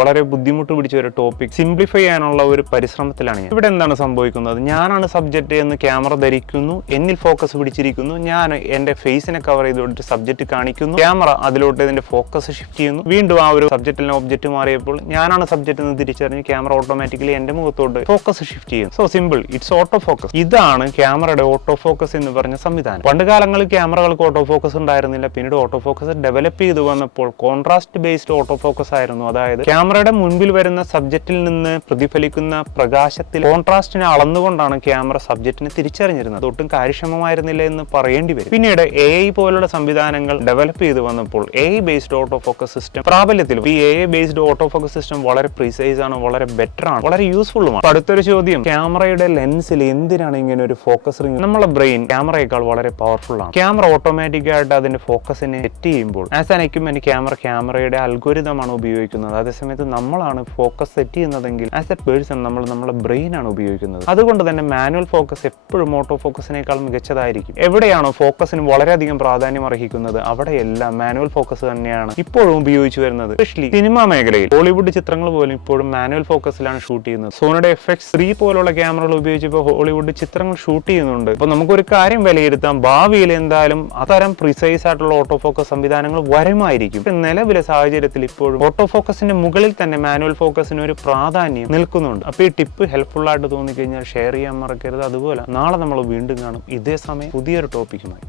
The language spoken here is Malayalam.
വളരെ ബുദ്ധിമുട്ട് പിടിച്ച ഒരു ടോപ്പിക് സിംപ്ലിഫൈ ചെയ്യാനുള്ള ഒരു പരിശ്രമത്തിലാണ് ഞാൻ. ഇവിടെ എന്താണ് സംഭവിക്കുന്നത്? ഞാനാണ് സബ്ജക്റ്റ് എന്ന് ക്യാമറ ധരിക്കുന്നു, എന്നിൽ ഫോക്കസ് പിടിച്ചിരിക്കുന്നു, ഞാൻ എന്റെ ഫേസിനെ കവർ ചെയ്തുകൊണ്ട് സബ്ജക്റ്റ് കാണിക്കുന്നു, ക്യാമറ അതിലോട്ട് ഇതിന്റെ ഫോക്കസ് ഷിഫ്റ്റ് ചെയ്യുന്നു, വീണ്ടും ആ ഒരു സബ്ജക്റ്റിലെ ഒബ്ജക്റ്റ് മാറിയപ്പോൾ ഞാനാണ് സബ്ജക്റ്റ് എന്ന് തിരിച്ചറിഞ്ഞ് ക്യാമറ ഓട്ടോമാറ്റിക്കലി എന്റെ മുഖത്തോട്ട് ഫോക്കസ് ഷിഫ്റ്റ് ചെയ്യും. So simple, it's auto focus. ഇതാണ് ക്യാമറയുടെ ഓട്ടോ ഫോക്കസ് എന്ന് പറഞ്ഞ സംവിധാനം. പണ്ട് കാലങ്ങളിൽ ക്യാമറകൾക്ക് ഓട്ടോ ഫോക്കസ് ഉണ്ടായിരുന്നില്ല. പിന്നീട് ഓട്ടോ ഫോക്കസ് ഡെവലപ്പ് ചെയ്തു വന്നപ്പോൾ കോൺട്രാസ്റ്റ് ബേസ്ഡ് ഓട്ടോ ഫോക്കസ് ആയിരുന്നു. അതായത് ക്യാമറയുടെ മുൻപിൽ വരുന്ന സബ്ജക്റ്റിൽ നിന്ന് പ്രതിഫലിക്കുന്ന പ്രകാശത്തിൽ കോൺട്രാസ്റ്റിനെ അളന്നുകൊണ്ടാണ് ക്യാമറ സബ്ജക്റ്റിനെ തിരിച്ചറിഞ്ഞിരുന്നത്. ഒട്ടും കാര്യക്ഷമമായിരുന്നില്ല എന്ന് പറയേണ്ടി വരും. പിന്നീട് AI പോലുള്ള സംവിധാനങ്ങൾ ഡെവലപ്പ് ചെയ്തു വന്നപ്പോൾ AI based auto focus system പ്രാബല്യത്തിലും. ഈ AI based auto focus system വളരെ പ്രീസൈസ് ആണ്, വളരെ ബെറ്റർ ആണ്, വളരെ യൂസ്ഫുള്ളുമാണ്. അടുത്തൊരു ചോദ്യം, ക്യാമറയുടെ ലെൻസിൽ എന്തിനാണ് ഇങ്ങനെ ഒരു ഫോക്കസ് റിംഗ്? നമ്മുടെ ബ്രെയിൻ ക്യാമറയേക്കാൾ വളരെ പവർഫുൾ ആണ്. ക്യാമറ ഓട്ടോമാറ്റിക് ആയിട്ട് അതിന്റെ ഫോക്കസിനെ സെറ്റ് ചെയ്യുമ്പോൾ ആസ് ആൻ എക്യുപ്മെന്റ് ക്യാമറയുടെ അൽഗോരിതമാണ് ഉപയോഗിക്കുന്നത്. അതേസമയത്ത് നമ്മളാണ് ഫോക്കസ് സെറ്റ് ചെയ്യുന്നതെങ്കിൽ ആസ് എ പേഴ്സൺ നമ്മുടെ ബ്രെയിൻ ആണ് ഉപയോഗിക്കുന്നത്. അതുകൊണ്ട് തന്നെ മാനുവൽ ഫോക്കസ് എപ്പോഴും ഓട്ടോ ഫോക്കസിനേക്കാൾ മികച്ചതായിരിക്കും. എവിടെയാണോ ഫോക്കസിന് വളരെയധികം പ്രാധാന്യം അർഹിക്കുന്നത് അവിടെയെല്ലാം മാനുവൽ ഫോക്കസ് തന്നെയാണ് ഇപ്പോഴും ഉപയോഗിച്ചു വരുന്നത്. എസ്പെഷ്യലി സിനിമാ മേഖലയിൽ ഹോളിവുഡ് ചിത്രങ്ങൾ പോലും ഇപ്പോഴും മാനുവൽ ഫോക്കസിലാണ് ഷൂട്ട് ചെയ്യുന്നത്. സോണിയുടെ FX3 പോലുള്ള ക്യാമറകൾ ഉപയോഗിച്ചപ്പോൾ ഹോളിവുഡ് ചിത്രങ്ങൾ ഷൂട്ട് ചെയ്യുന്നുണ്ട്. അപ്പൊ നമുക്കൊരു കാര്യം വിലയിരുത്താം, ഭാവിയിൽ എന്തായാലും അത്തരം പ്രിസൈസ് ആയിട്ടുള്ള ഓട്ടോ ഫോക്കസ് സംവിധാനങ്ങൾ വരുമായിരിക്കും. നിലവിലെ സാഹചര്യത്തിൽ ഇപ്പോഴും ഓട്ടോ ഫോക്കസിന്റെ മുകളിൽ തന്നെ മാനുവൽ ഫോക്കസിന് ഒരു പ്രാധാന്യം നിൽക്കുന്നുണ്ട്. അപ്പൊ ഈ ടിപ്പ് ഹെൽപ്ഫുൾ ആയിട്ട് തോന്നിക്കഴിഞ്ഞാൽ ഷെയർ ചെയ്യാൻ മറക്കരുത്. അതുപോലെ നാളെ നമ്മൾ വീണ്ടും കാണും ഇതേ സമയം പുതിയൊരു ടോപ്പിക്കുമായി.